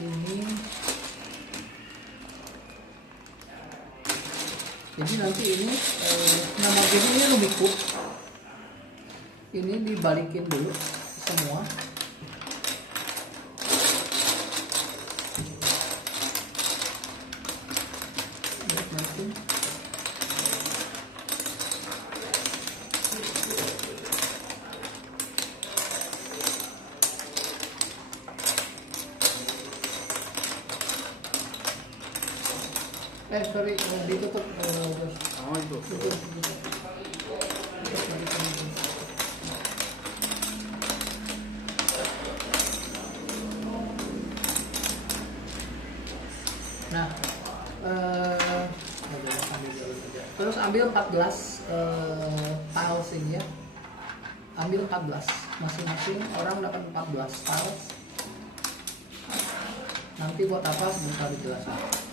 sini. Jadi nanti ini nama gamenya Rubiku. Ini dibalikin dulu semua. Sorry, ditutup. Oh itu. Nah, terus ambil 14 tiles ini ya. Ambil 14, masing-masing orang dapat 14 tiles. Nanti buat apa sebentar dijelaskan.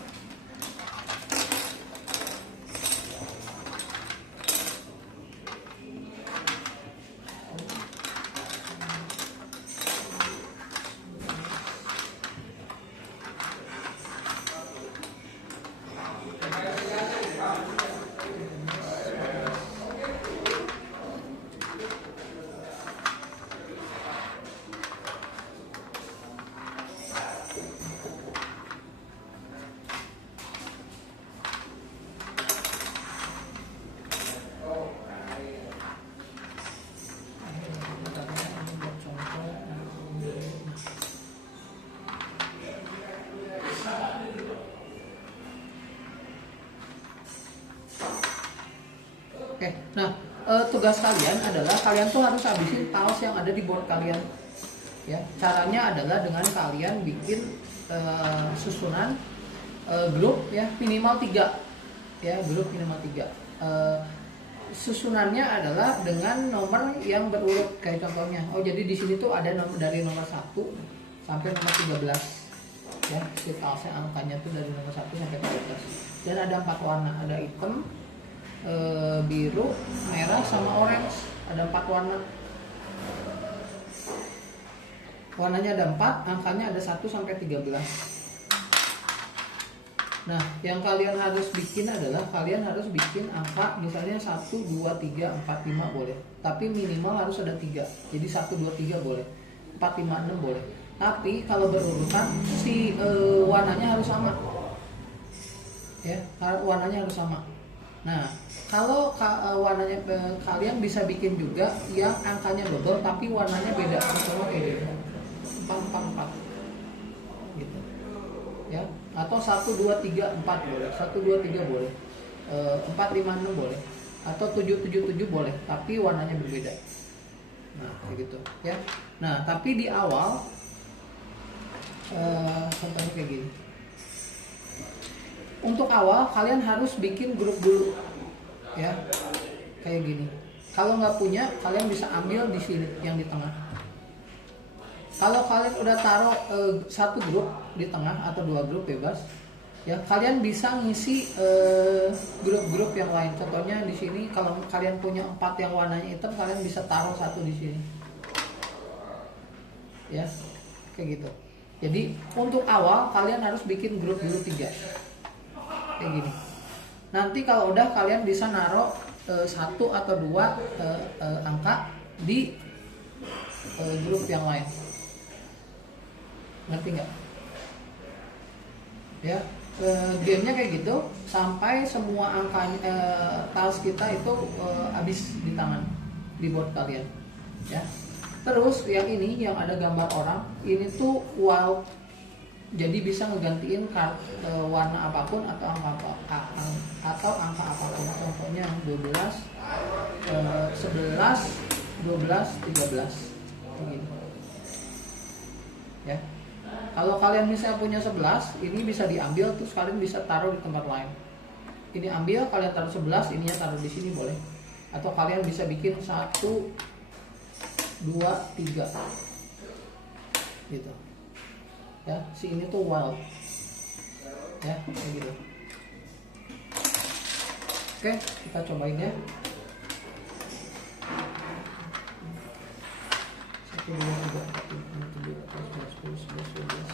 Oke, nah tugas kalian adalah kalian tuh harus habisin tiles yang ada di board kalian. Ya, caranya adalah dengan kalian bikin susunan grup ya minimal 3. Ya, grup minimal 3. Susunannya adalah dengan nomor yang berurut kayak contohnya. Oh, jadi di sini tuh ada nomor dari nomor 1 sampai nomor 13. Ya, si tilesnya angkanya tuh dari nomor 1 sampai 13. Dan ada 4 warna, ada hitam, biru, merah, sama orange. Ada 4 warna. Warnanya ada 4, angkanya ada 1 sampai 13. Nah, yang kalian harus bikin adalah kalian harus bikin angka misalnya 1, 2, 3, 4, 5 boleh. Tapi minimal harus ada 3. Jadi 1, 2, 3 boleh. 4, 5, 6 boleh. Tapi kalau berurutan si warnanya harus sama. Ya, warnanya harus sama. Nah, kalau warnanya kalian bisa bikin juga yang angkanya double tapi warnanya beda. Misalnya kayak gini. 4, 4, 4. Gitu. Ya, atau 1, 2, 3, 4 boleh. 1, 2, 3 boleh. 4, 5, 6 boleh. Atau 7, 7, 7 boleh, tapi warnanya berbeda. Nah, kayak gitu, ya. Nah, tapi di awal contohnya kayak gini. Untuk awal kalian harus bikin grup dulu. Ya. Kayak gini. Kalau nggak punya, kalian bisa ambil di sini yang di tengah. Kalau kalian udah taruh satu grup di tengah atau 2 grup bebas, ya kalian bisa ngisi grup-grup yang lain. Contohnya di sini kalau kalian punya 4 yang warnanya hitam, kalian bisa taruh 1 di sini. Ya, kayak gitu. Jadi untuk awal kalian harus bikin grup dulu 3. Kayak gini. Nanti kalau udah kalian bisa naruh 1 atau 2 angka di grup yang lain. Ngerti nggak? Ya, gamenya kayak gitu sampai semua angka tiles kita itu habis di tangan di board kalian. Ya. Terus yang ini yang ada gambar orang ini tuh wild. Jadi bisa ngegantiin warna apapun atau angka apapun. Contohnya 12, 11, 12, 13. Begini. Ya. Kalau kalian misalnya punya 11, ini bisa diambil terus kalian bisa taruh di tempat lain. Ini ambil, kalian taruh 11, ininya taruh di sini boleh. Atau kalian bisa bikin 1, 2, 3. Gitu. Ya, si ini tuh wild. Ya, kayak gitu. Oke, kita cobain ya. 1, 2, 3, 4, 5, 6, 7, 8, 9, 10, 11, 12.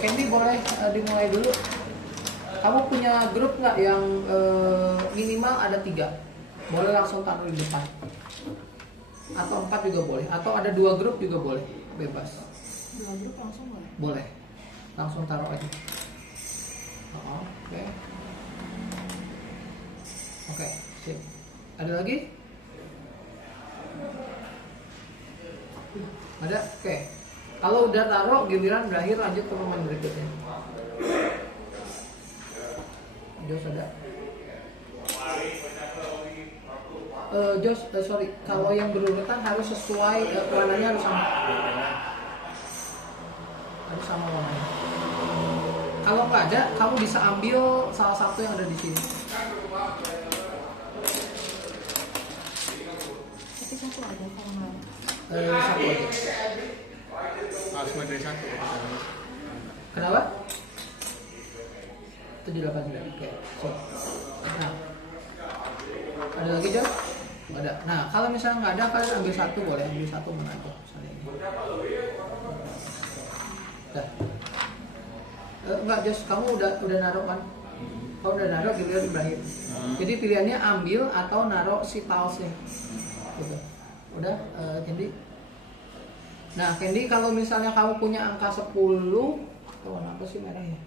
Candy boleh dimulai dulu. Kamu punya grup nggak yang minimal ada 3? Boleh langsung taruh di depan. Atau 4 juga boleh. Atau ada 2 grup juga boleh. Bebas. 2 grup langsung boleh? Boleh. Langsung taruh aja. Oke. Oke, sip. Ada lagi? Ada? Oke. Kalau udah taruh, giliran berakhir lanjut ke pemain berikutnya. Jos ada? Jos, sorry. Kalau yang berurutan harus sesuai warnanya harus sama. Harus sama warnanya. Kalau nggak ada, kamu bisa ambil salah satu yang ada di sini. Tapi satu aja kalau nggak ada. Satu aja. Harus dari satu. Kenapa? 789. Oke. So. Nah, ada lagi Jos? Nggak ada. Nah, kalau misalnya nggak ada, kalian ambil satu boleh. Ambil satu mana aja. Misalnya ini. Dah. Enggak Jos, kamu udah naruh kan? Kamu udah naruh, giliran berakhir. Jadi pilihannya ambil atau naruh si talsnya. Gitu. Udah, Candy. Nah, Candy, kalau misalnya kamu punya angka 10, warna apa sih merah ya?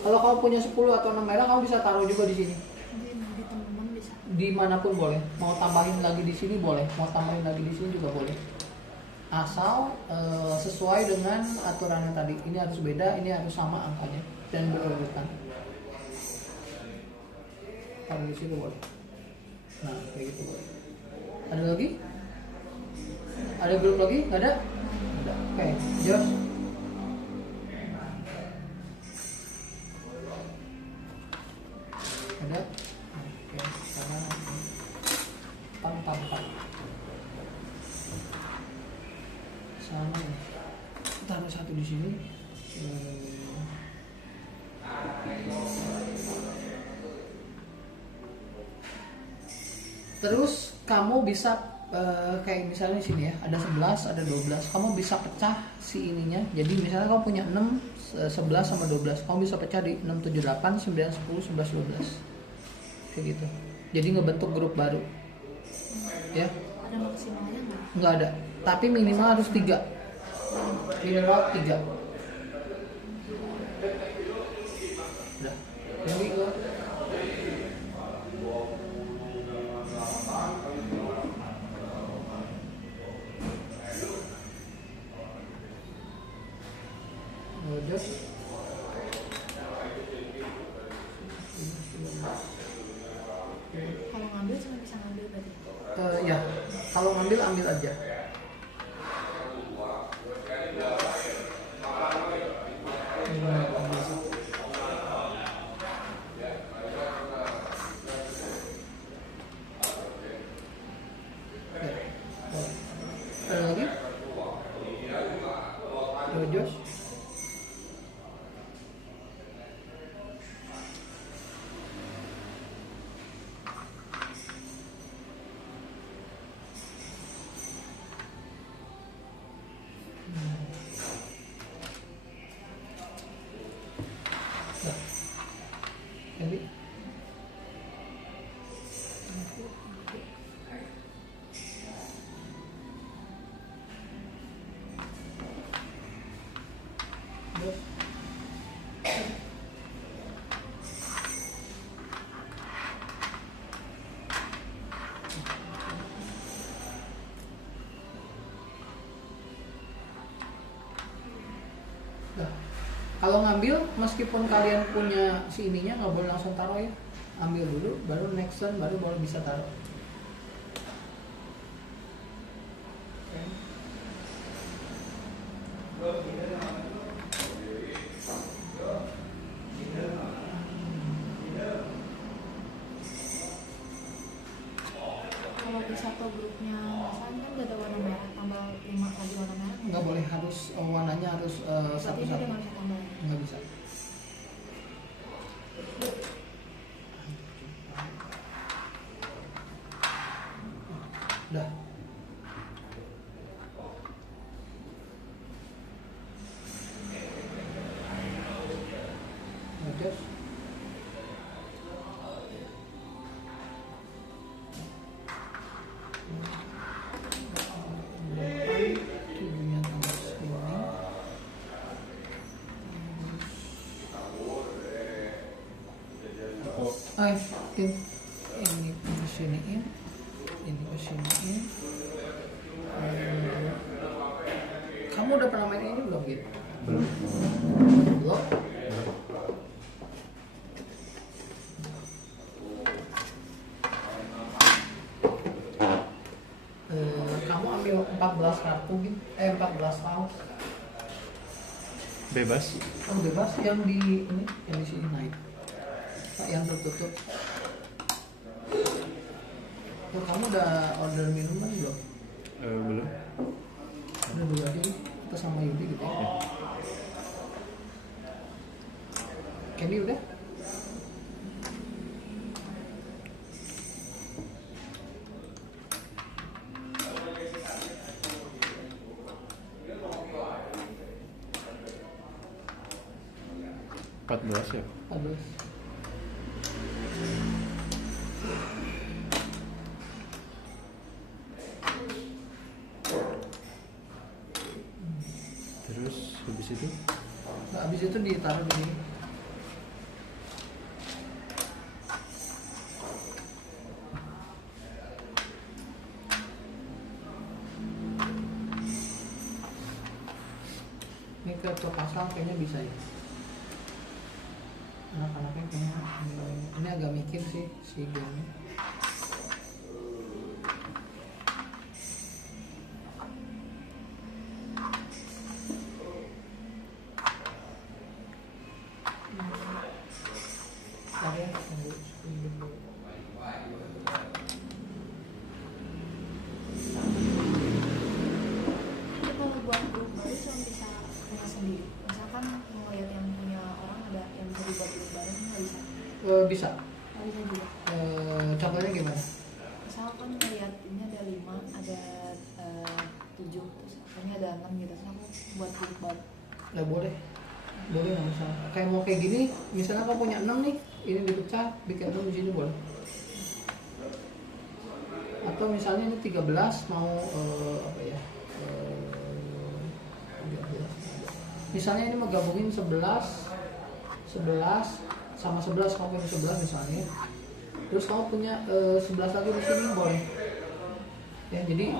Kalau kamu punya 10 atau 6 merah, kamu bisa taruh juga di sini. Di teman-teman bisa. Dimanapun boleh. Mau tambahin lagi di sini boleh. Mau tambahin lagi di sini juga boleh. Asal sesuai dengan aturannya tadi. Ini harus beda, ini harus sama angkanya dan berurutan. Taruh di situ boleh. Nah, kayak gitu boleh. Ada lagi? Ada grup lagi? Nggak ada? Ada. Oke, Jos. Ada? Oke, sama. Tam. Sama. Taruh satu di sini. Terus kamu bisa kayak misalnya di sini ya, ada 11, ada 12. Kamu bisa pecah si ininya. Jadi misalnya kamu punya 6, 11 sama 12. Kamu bisa pecah di 6, 7, 8, 9, 10, 11, 12. Kayak gitu. Jadi ngebentuk grup baru. Ya. Ada maksimalnya nggak? Nggak ada. Tapi minimal harus 3. Minimal 3. Udah. Ini Jos. Kalau ngambil cuma bisa ngambil berarti. Ya, kalau ngambil ambil aja. Ada lagi? Jos. Jadi Nah, kalau ngambil, meskipun kalian punya si ininya, nggak boleh langsung taruh ya. Ambil dulu, baru next turn, baru boleh bisa taruh. Kalau di satu grupnya misalnya kan nggak ada warna merah, tambah 5 lagi warna merah. Nggak boleh, harus warnanya harus Berarti ini satu-satu. udah nggak bisa tambah ya? Nggak bisa. Udah. ini kesiniin, ini kesiniin. Kamu udah pernah main ini belum gitu? Belum. Kamu ambil 14 kartu gitu, 14 tahun. Bebas. Oh bebas, yang di ini, yang di sini naik. Nah, yang tertutup. Oh, kamu udah order minuman belum? Belum. Udah dulu aja nih, kita sama Yudi gitu ya. Candy udah? belas ya. Bagus. Terus habis itu Nah, habis itu ditaruh di sini. Ini ke pasal kayaknya bisa ya. Anak-anaknya kayaknya ini agak mikir sih si game. Tadi ya, tunggu dulu. Tapi kalau buat grup baru cuma bisa punya sendiri. Misalkan mau lihat yang punya orang ada yang bisa dibuat grup baru nggak bisa. Bisa. Nggak bisa juga. Contohnya gimana? Misalkan ngeliat ini ada 5, ada 7, terus akhirnya ada 6 gitu. Terus aku buat grup baru. Nggak boleh. Boleh nggak masalah. Kayak mau kayak gini, misalnya kamu punya 6 nih, ini dipecah, bikin tuh di sini boleh. Atau misalnya ini 13 mau apa ya? 13. Misalnya ini mau gabungin 11 sama 11, kamu punya 11 misalnya. Terus kamu punya 11 lagi di sini boleh. Ya, jadi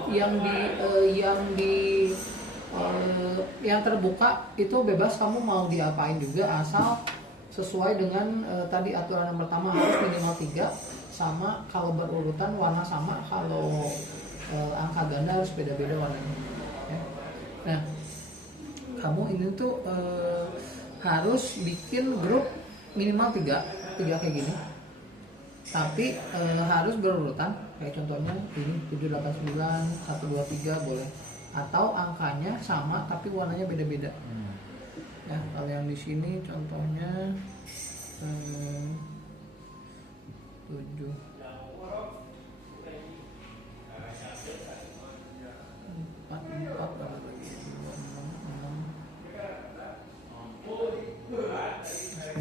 yang terbuka itu bebas, kamu mau diapain juga asal sesuai dengan tadi aturan yang pertama harus minimal 3, sama kalau berurutan warna sama, kalau angka ganda harus beda-beda warnanya ya. Nah kamu ini tuh harus bikin grup minimal 3 kayak gini, tapi harus berurutan. Kayak contohnya ini 789 123 boleh, atau angkanya sama tapi warnanya beda-beda. Ya, kalau yang di sini contohnya 7 4 4 lagi 2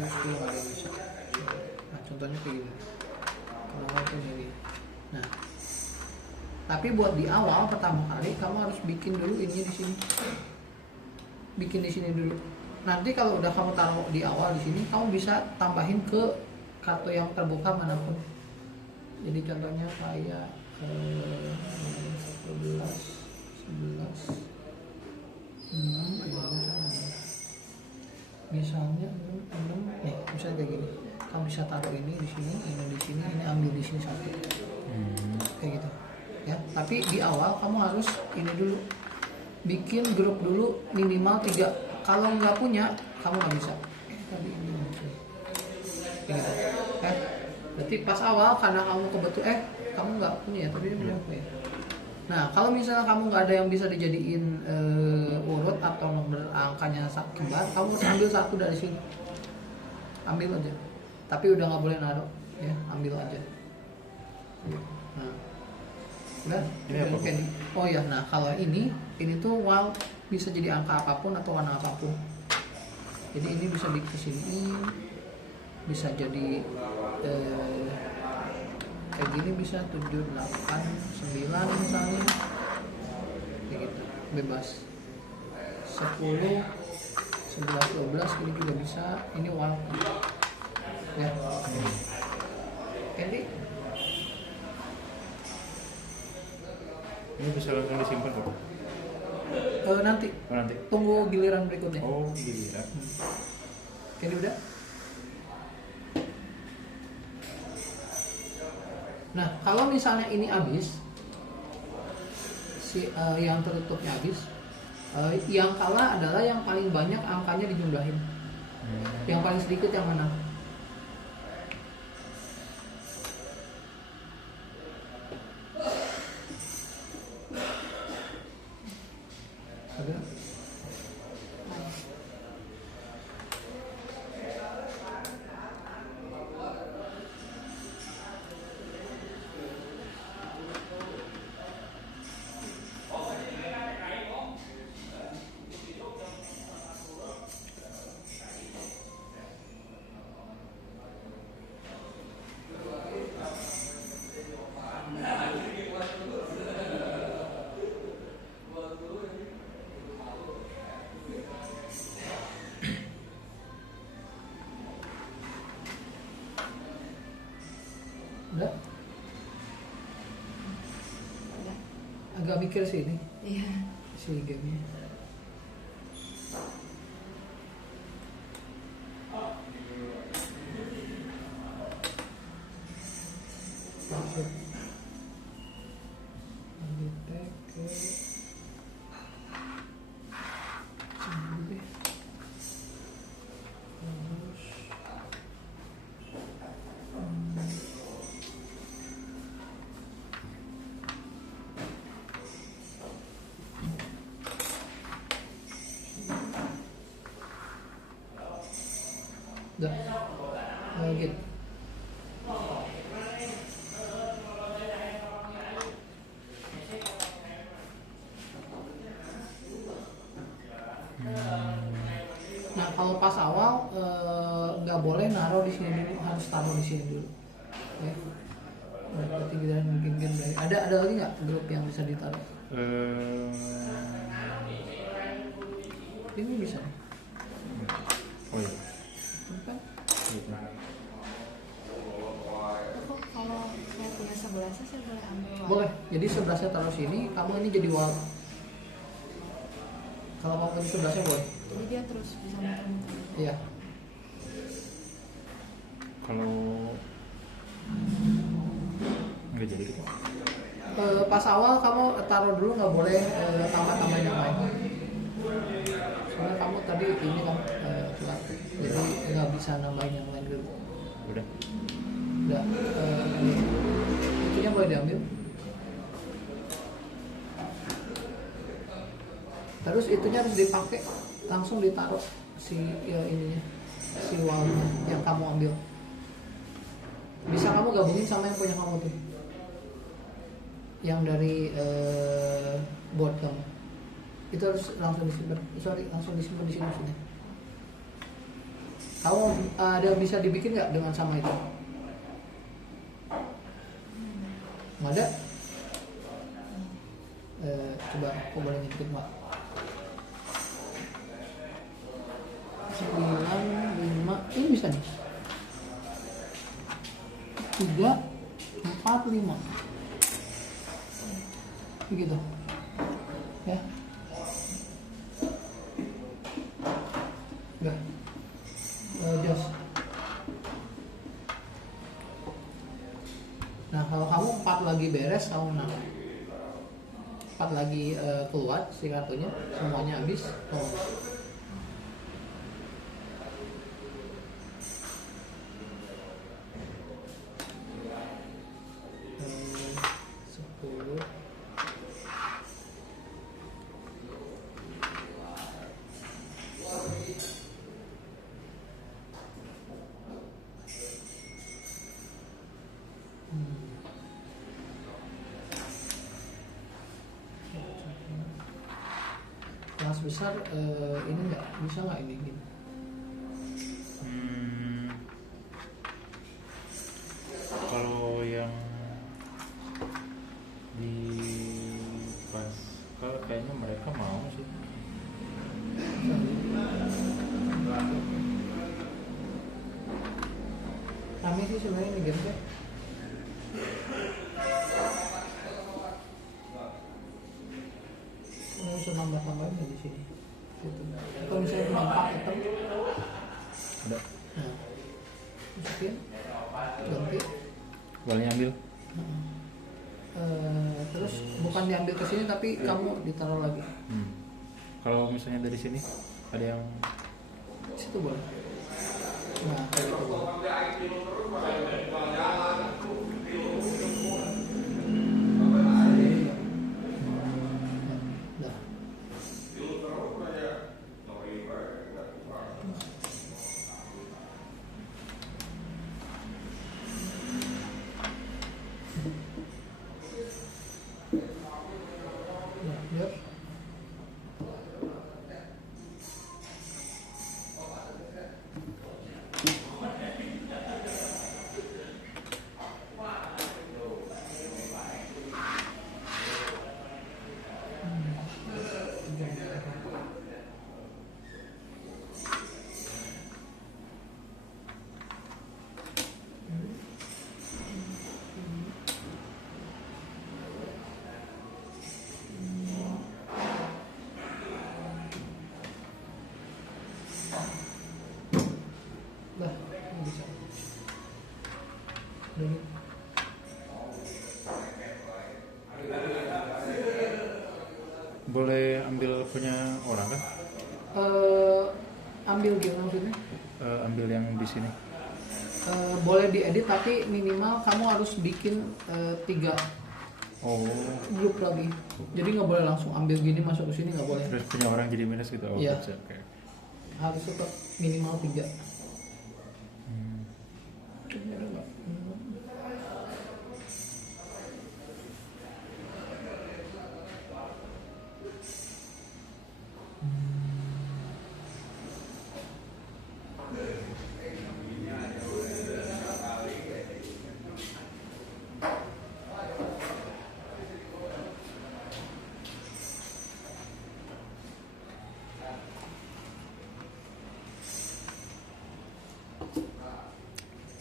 6 10 ada bisa. Nah, contohnya kayak gini. Kalau mau tuh ini. Nah, tapi buat di awal pertama kali kamu harus bikin dulu ini di sini. Bikin di sini dulu. Nanti kalau udah kamu taruh di awal di sini, kamu bisa tambahin ke kartu yang terbuka manapun. Jadi contohnya kayak 11 misalnya 6 nih, misalnya kayak gini. Kamu bisa taruh ini di sini, ini ambil di sini satu. Kayak gitu. Ya, tapi di awal kamu harus ini dulu. Bikin grup dulu minimal 3. Kalau nggak punya, kamu nggak bisa. Tadi ini muncul. Kayak gitu. Berarti pas awal karena kamu kebetulan kamu nggak punya ya, tapi dia punya apa ya? Nah, kalau misalnya kamu nggak ada yang bisa dijadiin urut atau nomor angkanya kembar, kamu harus ambil satu dari sini. Ambil aja. Tapi udah nggak boleh naruh, ya, ambil aja. Nah, udah. Ini apa, Oke. Oh ya, nah kalau ini tuh wow, bisa jadi angka apapun atau warna apapun. Jadi ini bisa di sini, bisa jadi kayak gini, bisa 7, 8, 9 misalnya, kayak gitu, bebas. 10, 11, 12 ini juga bisa. Ini wow, ya. Candy? Ini bisa langsung disimpan kok. Nanti Oh, nanti. tunggu giliran berikutnya. Oh, gila. Candy udah? Nah, kalau misalnya ini habis, yang tertutupnya habis, yang kalah adalah yang paling banyak angkanya dijumlahin. Yang paling sedikit yang menang. Ada? Udah? Udah. Agak mikir sih ini, Iya. si gamenya. Masuk. Ambil tag ke sini deh. Terus udah gitu. Nah kalau pas awal nggak boleh naruh di sini dulu, harus taruh di sini dulu. Ya. Nah, berarti kita bikin game dari. Ada lagi nggak grup yang bisa ditaruh? Ini bisa nih. Oh iya. Kan? Gitu. Kok kalau saya punya 11 saya boleh ambil wall? Boleh. Jadi 11-nya taruh sini, kamu ini jadi wall. Kalau kamu punya 11-nya boleh. Jadi dia terus bisa muter-muter. Iya. Kalau nggak jadi gitu. Pas awal kamu taruh dulu, nggak boleh tambah-tambah yang lain. Soalnya kamu tadi ini kan telat, jadi nggak bisa nambahin yang lain dulu. Udah. Udah. Itunya boleh diambil. Terus itunya harus dipakai, langsung ditaruh si ininya, si wallnya yang kamu ambil. Bisa kamu gabungin sama yang punya kamu tuh, yang dari board kamu. Itu harus langsung disimpan. Langsung disimpan di sini maksudnya. Kamu ada bisa dibikin nggak dengan sama itu? Nggak ada? Coba aku boleh ngintip nggak? 9, 5, ini bisa nih. 3, 4, 5. Begitu. Ya. Udah. Jos. Nah, kalau kamu 4 lagi beres, kamu 6. 4 lagi keluar si kartunya, semuanya habis. Kelas besar ini nggak bisa nggak ini gini? Kalau yang di pas kayaknya mereka mau sih. Kami sih sebenarnya ini game usah nambah-tambahin ya di sini. Gitu. Atau misalnya punya 4 item, Ada. nah, masukin, ganti. Boleh ambil. Terus bukan diambil ke sini tapi kamu ditaruh lagi. Kalau misalnya dari sini ada yang Situ boleh. Nah, kayak gitu boleh. Dah. Nah, biar. Dah, ini bisa. Udah nih. boleh ambil punya orang kan? Ambil gitu maksudnya. Ambil yang di sini. Boleh diedit tapi minimal kamu harus bikin 3 Oh, grup lagi. Jadi nggak boleh langsung ambil gini masuk ke sini, nggak boleh. terus punya orang jadi minus gitu. Oh, Iya. bisa. Oke. Harus tetap minimal 3.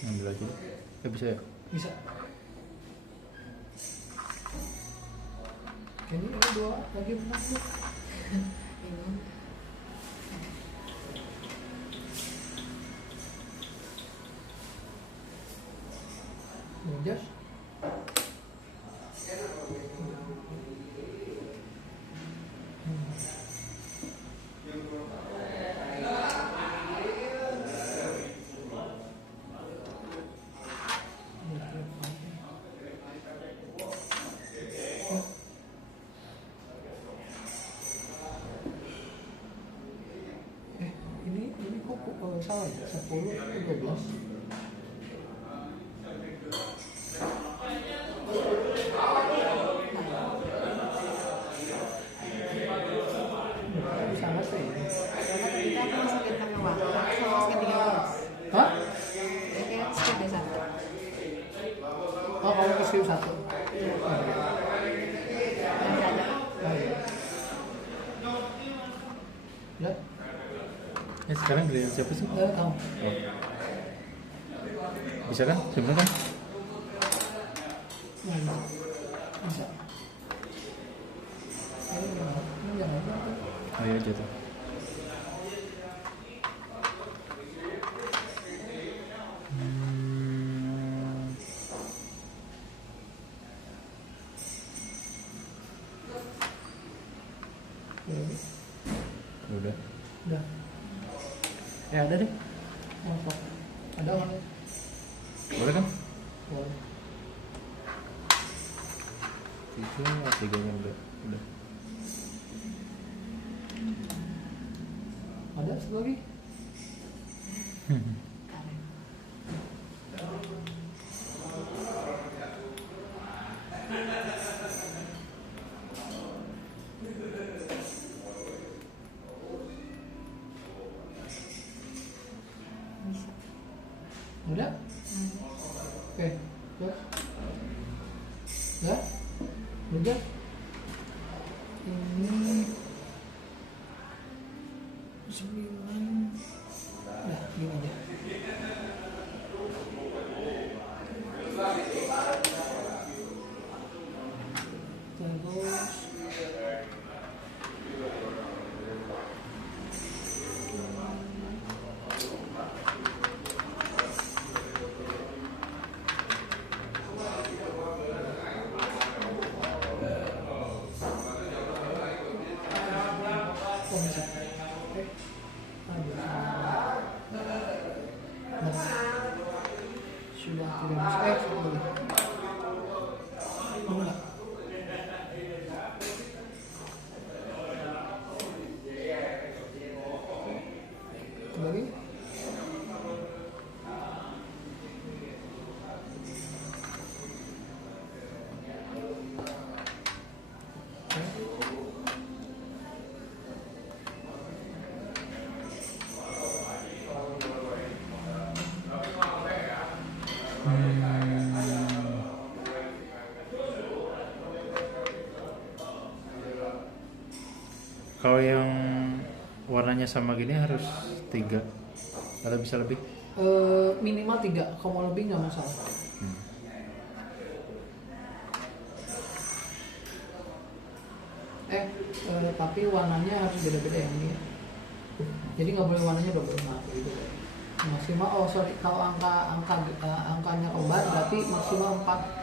Ambil aja. Bisa ya? Bisa. Ini ada 2 lagi menang. Ini Mujas. Ini kok salah ya? 10 atau 12? Sama sih. karena ketika aku masukin pakai waktu, aku masukin 13. Hah? Oke, skip deh 1. Oh, kamu ke skip 1. Ya, Sekarang giliran siapa sih? tahu. Oh. Bisa kan? Sebenarnya kan? Nah, bisa. Ini jangan. Oh iya jatuh. Udah. Udah. Ya ada deh. Apa? Ada mana? Boleh kan? Boleh. 3 udah. Ada satu lagi? Bisa. Udah? Oke. Terus? Udah? Udah? Ini 9. Udah, gini aja. Terus bisa. Oke. Aduh. Nah. Sudah tidak bisa. Satu lagi. Mau nggak? Lagi. Kalau yang warnanya sama gini harus 3 atau bisa lebih? Minimal 3, kalau mau lebih nggak masalah. Tapi warnanya harus beda-beda yang ini ya. Jadi nggak boleh warnanya double, nah gitu. Maksimal, kalau angkanya kembar berarti maksimal 4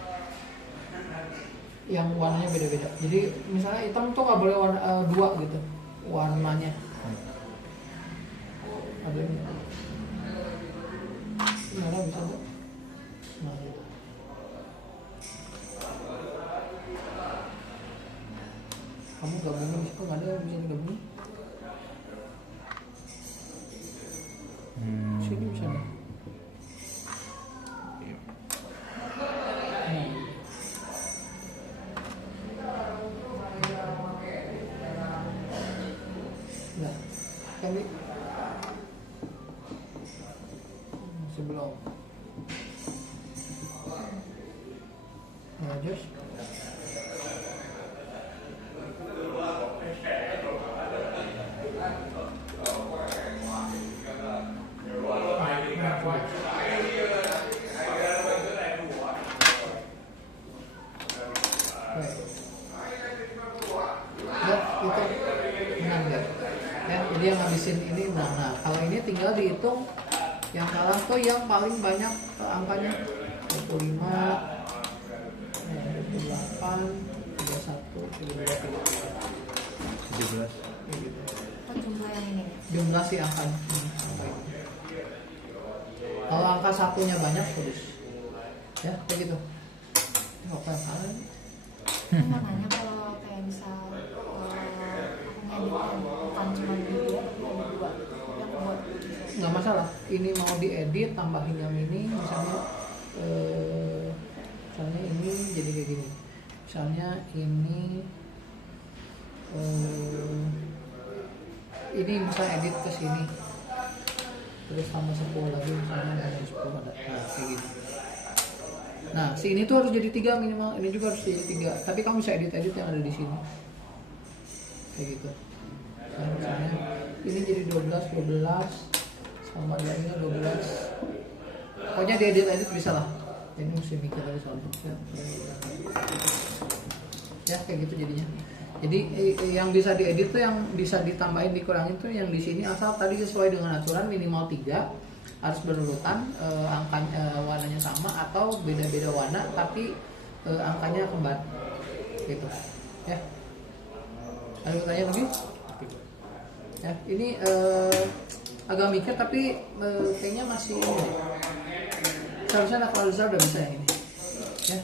yang warnanya beda-beda. Jadi misalnya hitam tuh nggak boleh warna 2 gitu warnanya. Ada ini. Merah bisa nggak? Nah, gitu. Kamu gabungin itu nggak ada yang bisa digabungin? Sini bisa nggak? Nah, kami sebelum Josh. Jadi yang ngabisin ini, nah kalau ini tinggal dihitung yang kalah tuh yang paling banyak angkanya 25, 28, 31, 32, 33. 17. Kan jumlah yang ini. Jumlah si angkanya. Kalau angka satunya banyak terus, ya kayak gitu. Oke, kalian. Mau nanya kalau kayak misal aku ngedit bukan cuma video tapi ada 2 yang buat Nggak masalah. Ini mau diedit, tambahin yang ini, misalnya ini jadi kayak gini. Misalnya ini bisa edit ke sini, terus tambah 10 lagi, misalnya ada 10 ada, nah kayak gini. Nah si ini tuh harus jadi 3 minimal, ini juga harus jadi 3. Tapi kamu bisa edit yang ada di sini, kayak gitu. Nah, misalnya ini jadi 12 sama ini 12. Pokoknya diedit bisa lah. Ini mesti mikir dari soalnya. Ya kayak gitu jadinya. Jadi yang bisa diedit tuh, yang bisa ditambahin dikurangin tuh yang di sini, asal tadi sesuai dengan aturan minimal 3, harus berurutan, angkanya warnanya sama atau beda-beda warna tapi angkanya kembar. Gitu. Ya. Ada pertanyaan lagi? Ya, ini agak mikir tapi kayaknya masih ini. Seharusnya anak Alza udah bisa yang ini. Ya,